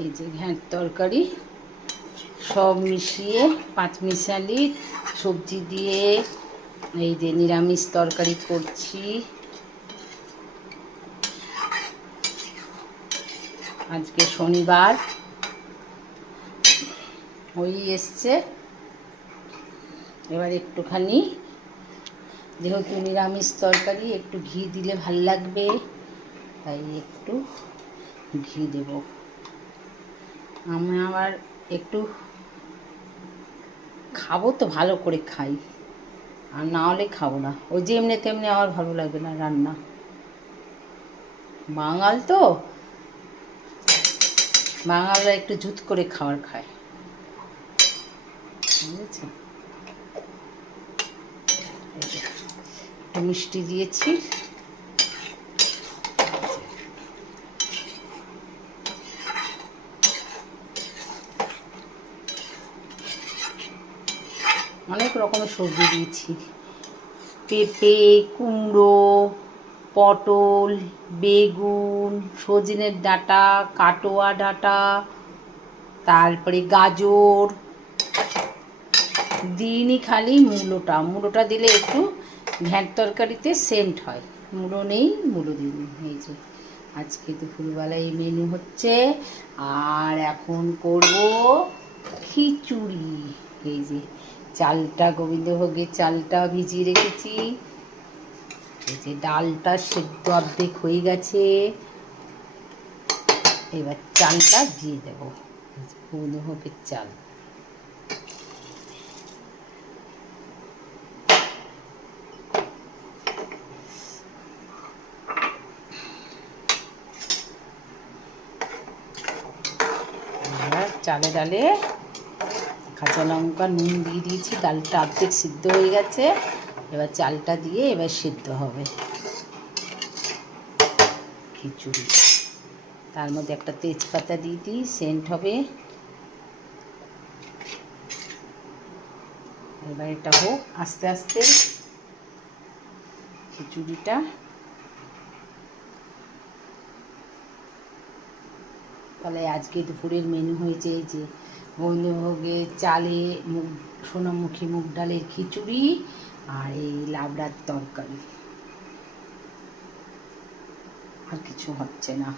এই যে ঘ্যাঁট তরকারি সব মিশিয়ে পাঁচমিশালি সবজি দিয়ে এই যে নিরামিষ তরকারি করছি। আজকে শনিবার হয়ে এসছে। এবার একটুখানি যেহেতু নিরামিষ তরকারি একটু ঘি দিলে ভাল লাগবে, তাই একটু ঘি দেব। আমি আবার একটু খাবো তো ভালো করে খাই, আর না হলে খাবো না। ওই যে এমনি তেমনি আমার ভালো লাগবে না রান্না। বাঙাল তো, বাঙালরা একটু জুত করে খাবার খায়, বুঝেছেন। একটু মিষ্টি দিয়েছি। অনেক রকমের সবজি দিয়েছি, পেঁপে, কুমড়ো, পটল, বেগুন, সজনের ডাঁটা, কাটোয়া ডাঁটা, তারপরে গাজর। দিইনি খালি মূলোটা দিলে একটু ঘ্যাঁট তরকারিতে সেন্ট হয়। মূলো নেই, মূলো দিইনি। এই যে আজকে দুপুরবেলা এই মেনু হচ্ছে। আর এখন করব খিচুড়ি। এই যে চালটা, গোবিন্দভোগের চালটা ভিজিয়ে রেখেছি। এই যে ডালটা সেদ্ধ অর্ধেক হয়ে গেছে। এবার চালটা দিয়ে দেব, গোবিন্দভোগের চাল। চালে ডালে কাঁচা লঙ্কা নুন দিয়ে দিয়েছি। ডালটা অর্ধেক সিদ্ধ হয়ে গেছে। এবার চালটা দিয়ে এবার সিদ্ধ হবে খিচুড়ি। তার মধ্যে একটা তেজপাতা দিয়ে দিই, সেন্ট হবে। এবার এটা হোক আস্তে আস্তে খিচুড়িটা। তাহলে আজকে দুপুরের মেনু হয়েছে এই যে গোবিন্দভোগের চালে সোনামুখী মুগ ডালের খিচুড়ি আর এই লাবড়ার তরকারি। আর কিছু হচ্ছে না।